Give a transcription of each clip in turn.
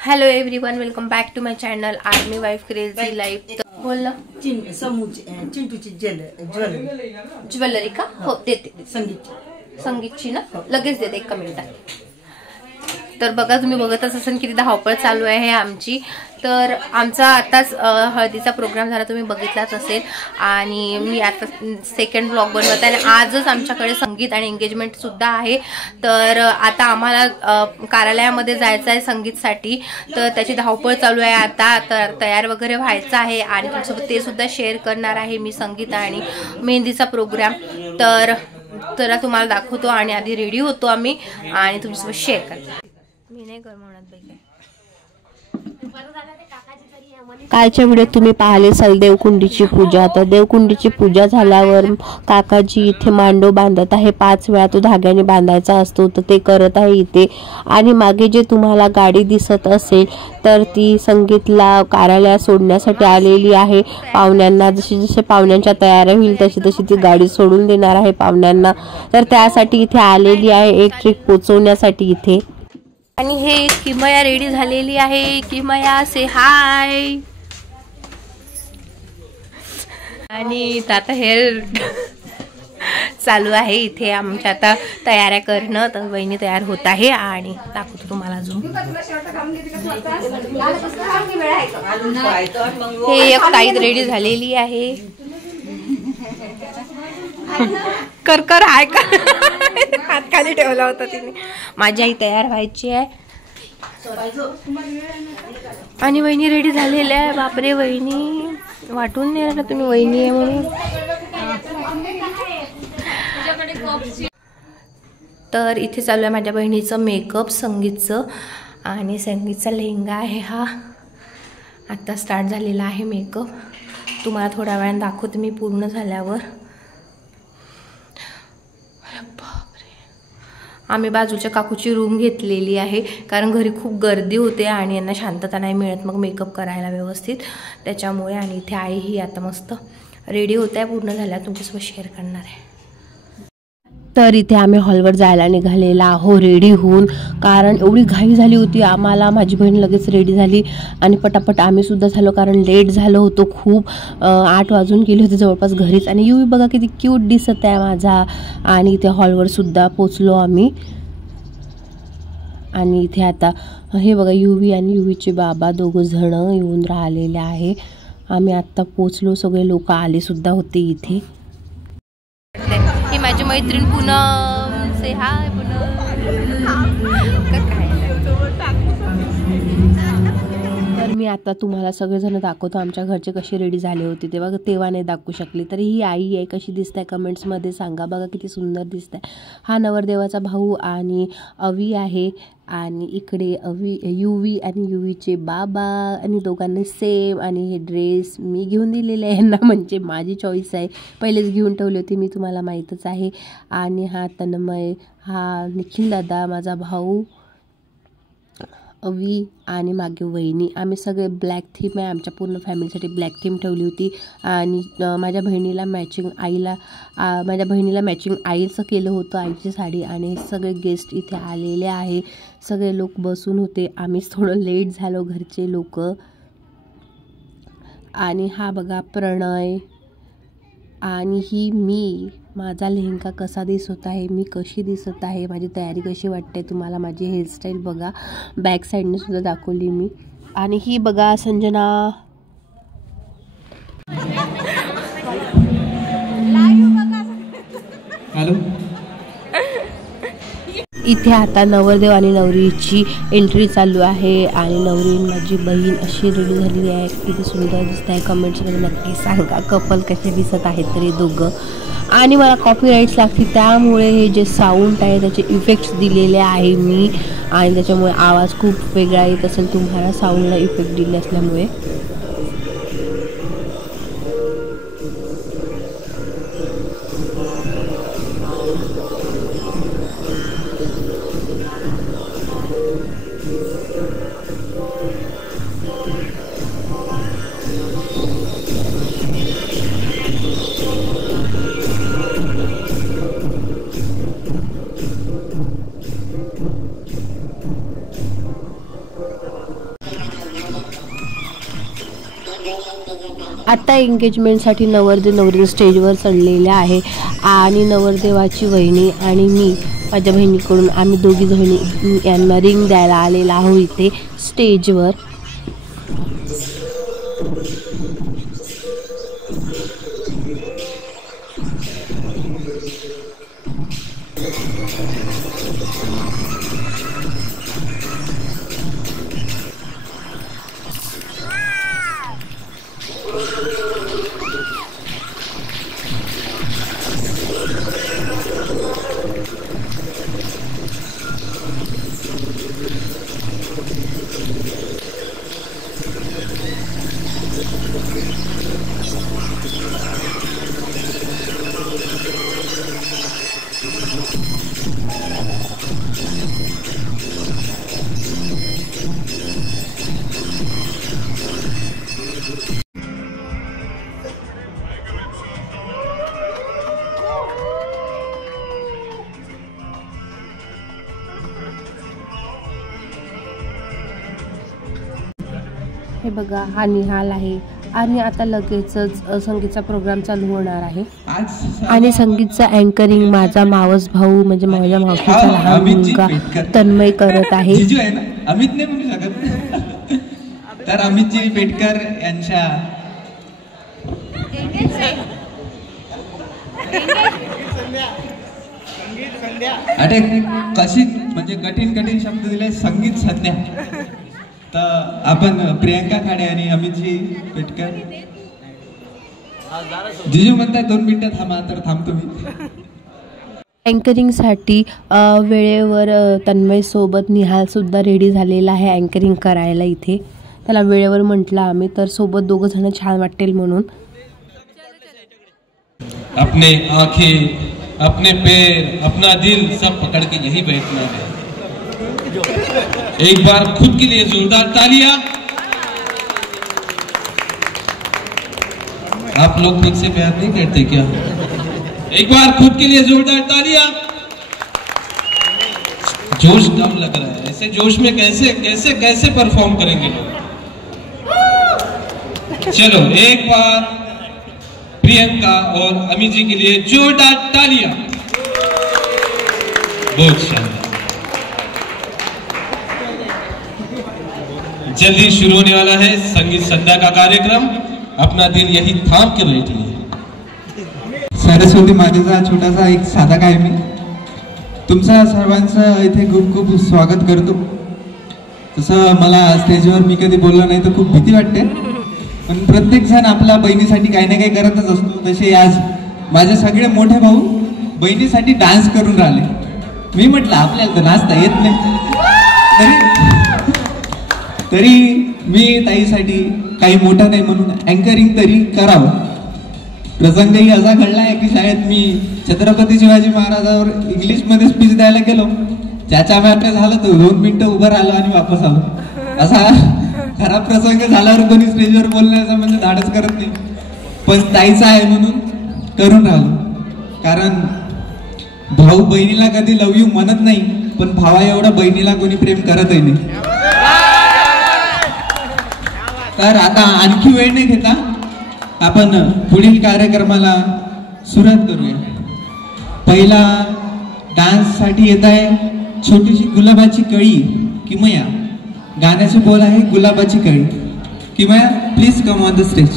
Hello everyone, welcome back to my channel army wife crazy life. बोल ना. चिंटूची jewellery का? हो देते. संगीतची ना, लगेच देते 1 मिनिटात. तर बघा, तुम्ही बघतच असाल किती धावपळ चालू आहे आमची. तर आमचा आताच हळदीचा प्रोग्राम झाला, तुम्ही बघितलाच असेल. आणि मी आता सेकंड ब्लॉग बनवत आहे. आणि आजच आमच्याकडे संगीत आणि एंगेजमेंट सुद्धा आहे. तर आता आम्हाला कार्यालयामध्ये जायचं आहे संगीतसाठी. तर त्याची धावपळ चालू आहे आता. तर तयार वगैरे व्हायचं आहे आणि तुमच्यासोबत ते सुद्धा शेअर करणार आहे मी, संगीत आणि मेहंदीचा प्रोग्राम. तर त्याला तुम्हाला दाखवतो आणि आधी रेडी होतो आम्ही आणि तुमच्यासोबत शेअर करतो. मी नाही कर म्हणत बाई. कालच्या व्हिडिओत तुम्ही पाहिले असाल देवकुंडीची पूजा. तर देवकुंडीची पूजा झाल्यावर काकाजी इथे मांडव बांधत आहे. 5 वेळा तो धाग्याने बांधायचा असतो, तर ते करत आहे इथे. आणि मागे जे तुम्हाला गाडी दिसत असेल तर ती संगीतला कार्यालयात सोडण्यासाठी आलेली आहे. पाहुण्यांना जशी जशी पाहुण्यांच्या तयारी होईल तशी तशी ती गाडी सोडून देणार आहे पाहुण्यांना. तर त्यासाठी इथे आलेली आहे, एक ट्रिप पोचवण्यासाठी इथे. आणि हे किमया रेडी झालेली आहे. किमया से हाय. आणि आता हेअर चालू आहे इथे आमच्या आता तयाऱ्या करणं. तर वहिनी तयार होत आहे आणि दाखवतो तुम्हाला अजून. हे एक ताईत रेडी झालेली आहे. कर हाय का, हात खाली ठेवला होता तिने. माझी आई तयार व्हायची आहे आणि वहिनी रेडी झालेल्या आहे. बापरे, वहिनी वाटून नाही राहिला तुम्ही वहिनी आहे म्हणून. तर इथे चालू आहे माझ्या बहिणीचं मेकअप, संगीतचं. आणि संगीतचा लेहंगा आहे हा. आता स्टार्ट झालेला आहे मेकअप. तुम्हाला थोड्या वेळाने दाखवते मी पूर्ण झाल्यावर. आम्ही बाजूच्या काकूची रूम घेतलेली आहे, कारण घरी खूप गर्दी होते आणि यांना शांतता नाही मिळत मग मेकअप करायला व्यवस्थित, त्याच्यामुळे. आणि इथे आई ही आता मस्त रेडी होत आहे. पूर्ण झाल्यावर तुमच्यासोबत शेअर करणार आहे. तर इथे आम्ही हॉलवर जायला निघालेला आहो रेडी होऊन, कारण एवढी घाई झाली होती आम्हाला. माझी बहीण लगेच रेडी झाली आणि पटापट आम्ही सुद्धा झालो, कारण लेट झालं होतं खूप. 8 वाजून गेले होते जवळपास घरीच. आणि युवी बघा किती क्यूट दिसत आहे माझा. आणि इथे हॉलवर सुद्धा पोचलो आम्ही. आणि इथे आता हे बघा, युवी आणि युवीचे बाबा दोघं जण येऊन राहिलेले आहे. आम्ही आत्ता पोचलो, सगळे लोक आले सुद्धा होते इथे. ही माझी मैत्रीण पूनम से हाय. तर मी आता तुम्हाला सगळेजण दाखवतो आमच्या घरचे कसे रेडी झाले होते तेव्हा नाही दाखवू शकली. तरी ही आई आहे, कशी दिसते कमेंट्समध्ये सांगा. बघा किती सुंदर दिसत आहे. हा नवरदेवाचा भाऊ आणि अवी आहे. आणि इकडे युवी आणि युवीचे बाबा, आणि दोघांनी सेम. आणि हे ड्रेस मी घेऊन दिलेले आहे यांना, म्हणजे माझी चॉईस आहे. पहिलेच घेऊन ठेवली होती मी, तुम्हाला माहीतच आहे. आणि हा तन्मय, हा निखिल दादा माझा भाऊ, अवी आणि मागे वहिनी. आम्ही सगळे ब्लॅक थीम आहे, आमच्या पूर्ण फॅमिलीसाठी ब्लॅक थीम ठेवली होती. आणि माझ्या बहिणीला मॅचिंग आईचं केलं होतं, आईची साडी. आणि सगळे गेस्ट इथे आलेले आहे, सगळे लोक बसून होते. आम्हीच थोडं लेट झालो घरचे लोक. आणि हा बघा प्रणय. आणि ही मी, माझा लेहंगा कसा दिसत आहे, मी कशी दिसत आहे, माझी तयारी कशी वाटते तुम्हाला. माझी हेअरस्टाईल बघा, बॅक साईडने सुद्धा दाखवली मी. आणि ही बघा संजना. हॅलो. इथे आता नवरदेव आणि नवरीची एंट्री चालू आहे. आणि नवरी माझी बहीण अशी रेडी झाली आहे, किती सुंदर दिसत आहे. कमेंट्समध्ये नक्की सांगा कपल कसे दिसत आहेत तरी दोघं. आणि मला कॉपीराईट्स लागतील, त्यामुळे हे जे साऊंड आहे त्याचे इफेक्ट्स दिलेले आहे मी. आणि त्याच्यामुळे आवाज खूप वेगळा येत असेल तुम्हाला, साऊंडला इफेक्ट दिले असल्यामुळे. आता एंगेजमेंटसाठी नवरदेव नवरी स्टेजवर चढलेल्या आहे आणि नवरदेवाची वहिनी आणि मी माझ्या बहिणीकडून आम्ही दोघी जणी यांना रिंग द्यायला आलेला आहोत इथे स्टेजवर. हे बघा हा निहाल आहे आणि आता लगेचच संगीतचा प्रोग्राम चालू होणार आहे आणि संगीतचा अँकरिंग माझा मावस भाऊ म्हणजे माझ्या मावशीचा लहान मुलगा तन्मय करत आहे. अमित नाही म्हणू शकत तर अमितजी पेटकर यांच्या अरे कशी म्हणजे कठीण शब्द दिले संगीत संध्या. तर आपण प्रियंका खाडे आणि अमितजी पेटकर जिजू म्हणताय 2 मिनिटं थांबा तर थांबतो मी. अँकरिंगसाठी वेळेवर तन्मय सोबत निहाल सुद्धा रेडी झालेला आहे अँकरिंग करायला. इथे त्याला वेळेवर म्हटलं आम्ही तर सोबत दोघं जण छान वाटेल म्हणून. अपने आंखें अपने पैर अपना दिल सब पकड़ के यही बैठना है. एक बार खुद के लिए जोरदार तालियां. आप लोग ठीक से प्यार नहीं करते क्या? एक बार खुद के लिए जोरदार तालियां. जोश कम लग रहा है, ऐसे जोश में कैसे कैसे कैसे परफॉर्म करेंगे लोग. चलो एक बार प्रियंका और अमित जी के लिए जोरदार तालियां. बहुत शानदार. जल्दी शुरू होने वाला है संगीत संध्या का कार्यक्रम. अपना दिल यही थाम के बैठिए. सरस्वती मातेचा छोटासा एक साधा काय मी तुमचा सर्वांचं इथे खूप खूप स्वागत करतो. तसं मला स्टेजवर मी कधी बोललो नाही तर खूप भीती वाटते, पण प्रत्येक जण आपल्या बहिणीसाठी काही ना काही करतच असतो. तसे आज माझे सगळे मोठे भाऊ बहिणीसाठी डान्स करून राहिले. मी म्हटलं आपल्याला तर नाचता येत नाही, तरी मी ताईसाठी काही मोठं नाही म्हणून अँकरिंग तरी करावं. प्रसंगही असा घडला आहे की शाळेत मी छत्रपती शिवाजी महाराजांवर इंग्लिशमध्ये स्पीच द्यायला गेलो. त्याच्या वाटतं झालं तर 2 मिनिटं उभं राहिलो आणि वापस आलो. असा खराब प्रसंग झाल्यावर कोणी स्टेजवर बोलण्याचा म्हणजे धाडस करत नाही, पण ताईचा आहे म्हणून करून राहिलो. कारण भाऊ बहिणीला कधी लव यू म्हणत नाही, पण भावा एवढं बहिणीला कोणी प्रेम करतही नाही. तर आता आणखी वेळ नाही घेता आपण पुढील कार्यक्रमाला सुरुवात करूया. पहिला डान्स साठी येत आहे छोटीशी गुलाबाची कळी किमया. गाण्याचे बोल आहे गुलाबाची कळी. किमया please come on the stage.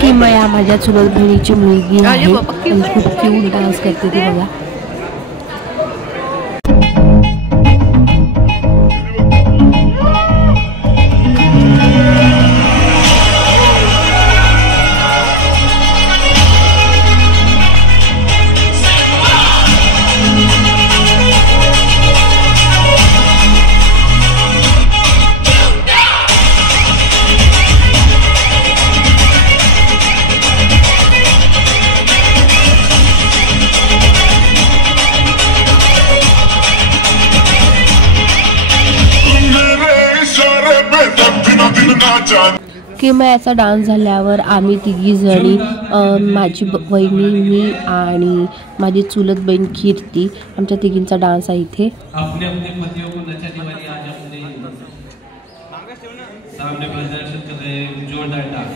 किमया माझ्या चुलत बहिणीची मुलगी आहे आणि खूप क्यूट डान्स करते ती बघा. किमयाचा डान्स झाल्यावर आम्ही तिघी जणी माझी बहिणी मी आणि माझी चुलत बहीण कीर्ती आमच्या तिघींचा डान्स आहे इथे. सामने प्रदर्शित कर रहे हैं जोरदार डांस।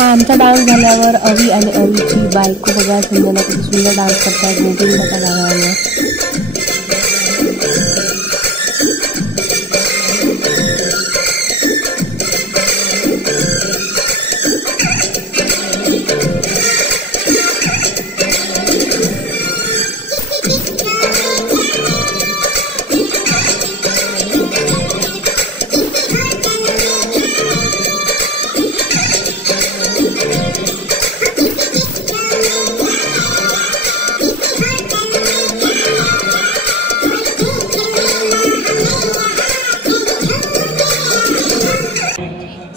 आमचा डान्स झाल्यावर अवी आणि अवीची बायको बघा संजना किती सुंदर डान्स करतात मीटिंगच्या गावाला.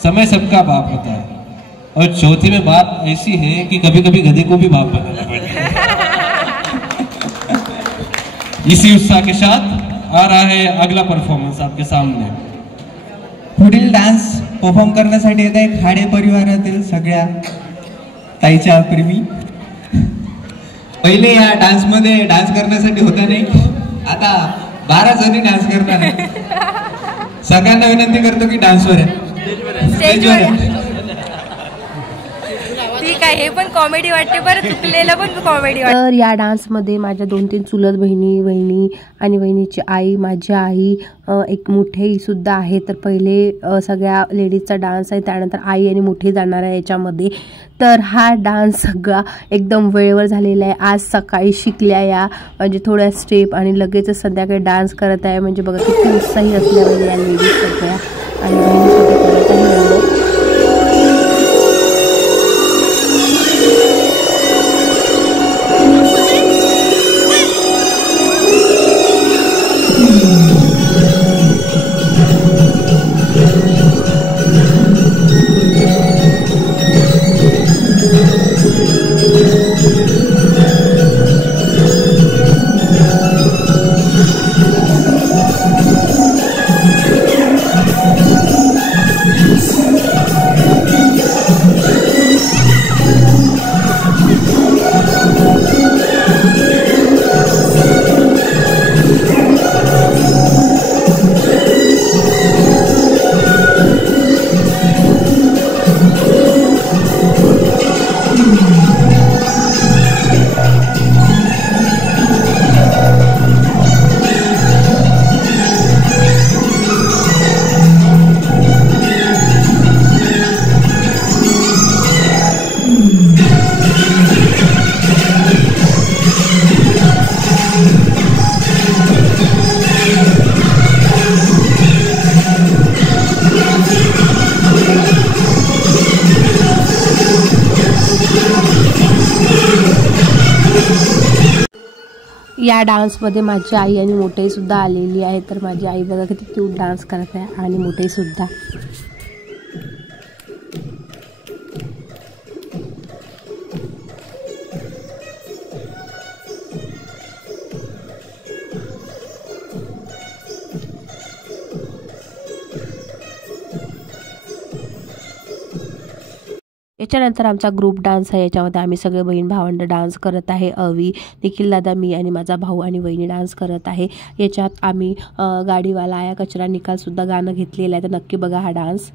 समय सबका बाप होता है और चौथी में बात ऐसी है कि कभी कभी गधे को भी बाप बनाना पड़ता है। इसी उत्साह के साथ आ रहा है अगला परफॉर्मन्स आपके सामने. पुढील डान्स परफॉर्म करण्यासाठी येत आहे खाडे परिवारातील सगळ्या ताईच्या प्रेमी. पहिले या डान्स मध्ये डान्स करण्यासाठी होता नाही, आता 12 जणी डान्स करणार. सगळ्यांना विनंती करतो की डान्सवर आहे. ठीक आहे, हे पण कॉमेडी वाटते बरं, चुकलेलं पण कॉमेडी वाटते. तर या डान्समध्ये माझ्या 2-3 चुलत बहिणी आणि बहिणीची आई, माझी आई, एक मोठी सुद्धा आहे. तर पहिले सगळ्या लेडीजचा डान्स आहे, त्यानंतर आई आणि मोठी जाणार आहे याच्यामध्ये. तर हा डान्स सगळा एकदम वेळेवर झालेला आहे. आज सकाळी शिकल्या या म्हणजे थोड्या स्टेप आणि लगेचच संध्याकाळी डान्स करत आहे. म्हणजे बघा किती उत्साही असल्यामुळे या लेडीज सगळ्या आणि बहिणीसुद्धा करत आहे. या डान्समध्ये माझी आई आणि मोठे सुद्धा आलेली आहे. तर माझी आई बघा किती क्यूट डान्स करत आहे आणि मोठे सुद्धा. याच्यानंतर आमचा ग्रुप डान्स आहे, याच्यामध्ये आम्ही सगळे बहीण भावंड डान्स करत आहे. अवी, निखिल दादा, मी आणि माझा भाऊ आणि वहिनी डान्स करत आहे. याच्यात आम्ही गाडीवाला आया कचरा निकाल सुद्धा गाणं घेतलेलं आहे. तर नक्की बघा हा डान्स.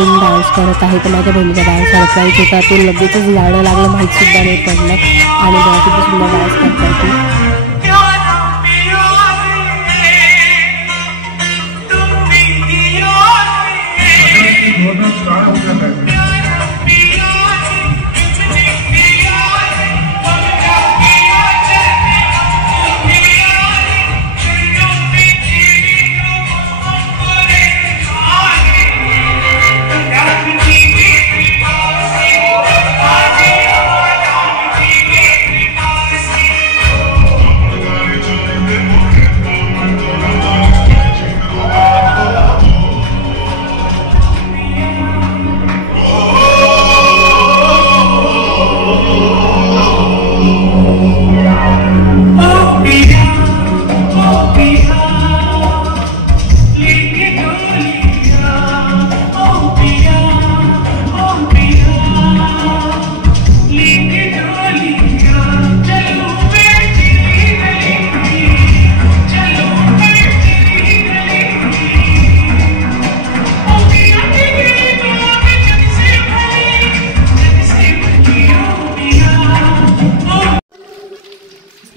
बहीण डान्स करत आहे. तर माझ्या बहिणीचा डान्स सरप्राईज होता, तो लगेचच गाणं लागलं, माहीत सुद्धा नाही पडलं. आणि बघा किती सुंदर डान्स करताय ती.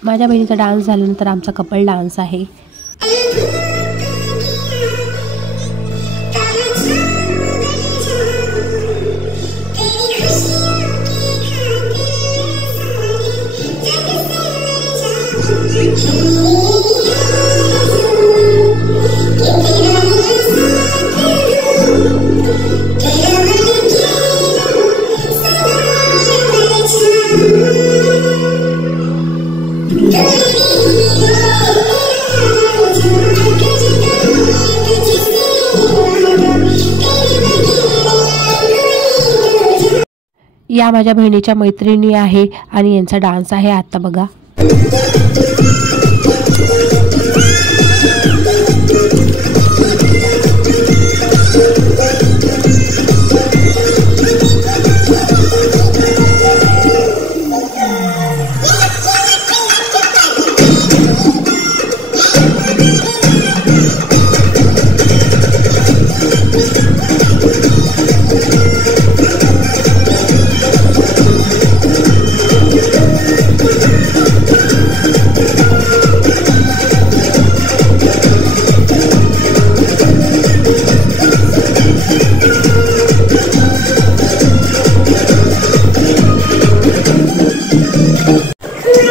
माझ्या बहिणीचा डान्स झाल्यानंतर आमचा कपल डान्स आहे. या माझ्या बहिणीच्या मैत्रिणी आहे आणि यांचा डान्स आहे आता बघा.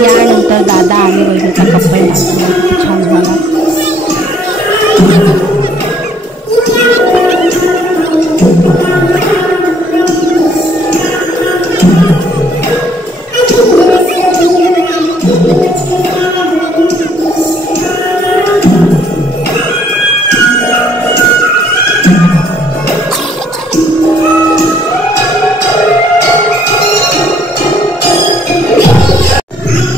यानंतर दादा आणि वहिनीचा कपल छान झाला.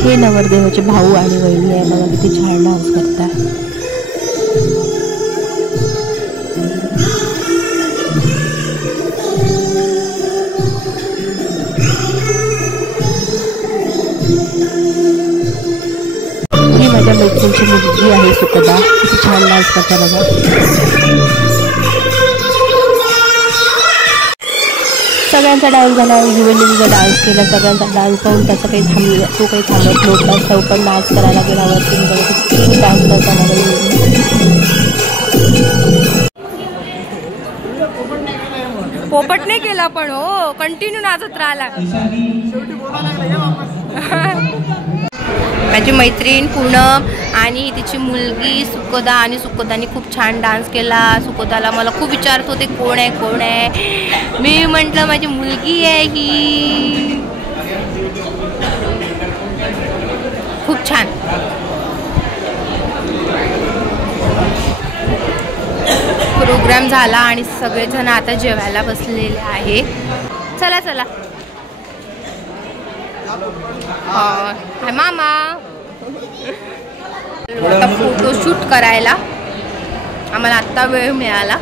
हे नवरदेवाचे भाऊ आणि वहिनी आहे बघा किती छान डान्स करतात. ही माझ्या मैत्रिणीची मुलगी आहे सुकदा, किती छान डान्स करता बघा. सगळ्यांचा डान्स झाला, युवनीचा डान्स केला. सगळ्यांचा डान्स पाहून त्याचं काही तो काही थांबत नव्हता, तो पण डान्स करायला गेला. वरती डान्स करताना पोपट नाही केला पण हो, कंटिन्यू नाचत राहिला. माझी मैत्रीण पूनम आणि तिची मुलगी सुकोदा, आणि सुकोदानी खूप छान डान्स केला. सुकोदाला मला खूप विचारत होते कोण आहे कोण आहे, मी म्हटलं माझी मुलगी आहे ही. खूप छान प्रोग्राम झाला आणि सगळेजण आता जेवायला बसलेले आहे. चला चला हाय मामा. आता फोटोशूट करायला आम्हाला आत्ता वेळ मिळाला.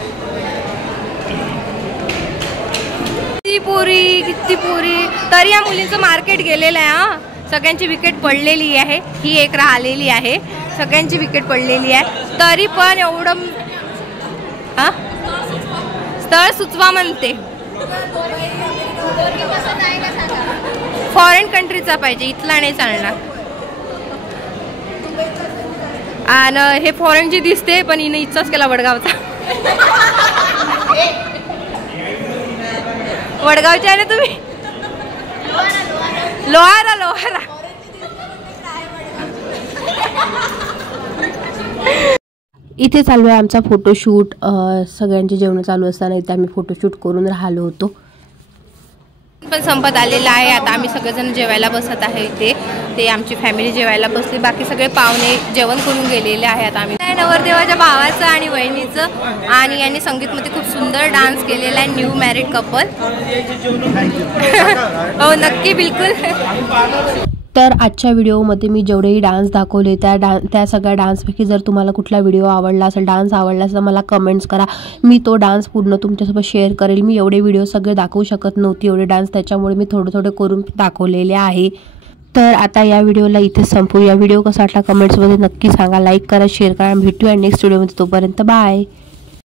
किती पोरी तरी या मुलींचं मार्केट गेलेलं आहे. हा सगळ्यांची विकेट पडलेली आहे, ही एक राहिलेली आहे. सगळ्यांची विकेट पडलेली आहे तरी पण एवढं स्थळ सुचवा म्हणते. फॉरेन कंट्रीचा पाहिजे, इथला नाही चालणार. आणि हे फॉरेनची दिसते पण हिने इच्छाच केला वडगावचा. वडगावचे आहे ना तुम्ही? लोहारा लोहारा. इथे चालू आहे आमचा फोटोशूट. सगळ्यांचे जेवण चालू असताना इथे आम्ही फोटोशूट करून राहिलो होतो. पण संपत आलेला आहे. आता आम्ही सगळेजण जेवायला बसत आहे इथे. ते आमची फॅमिली जेवायला बसली, बाकी सगळे पाहुणे जेवण करून गेलेले आहे. आता आम्ही नवरदेवाच्या भावाचं आणि वहिनीचं, आणि यांनी संगीतमध्ये खूप सुंदर डान्स केलेला आहे. New married couple. हो नक्की, बिलकुल. तर आजच्या व्हिडिओमध्ये मी जेवढेही डान्स दाखवले त्या सगळ्या डान्सपैकी जर तुम्हाला कुठला व्हिडिओ आवडला असेल, डान्स आवडला असेल, मला कमेंट्स करा. मी तो डान्स पूर्ण तुमच्यासोबत शेअर करेल. मी एवढे व्हिडिओ सगळे दाखवू शकत नव्हते एवढे डान्स, त्याच्यामुळे मी थोडे थोडे करून दाखवलेले आहे. तर आता या व्हिडिओला इथे संपू. या व्हिडिओ कसा वाटला कमेंट्समध्ये नक्की सांगा. लाईक करा, शेअर करा. भेटूया नेक्स्ट व्हिडिओमध्ये. तोपर्यंत बाय.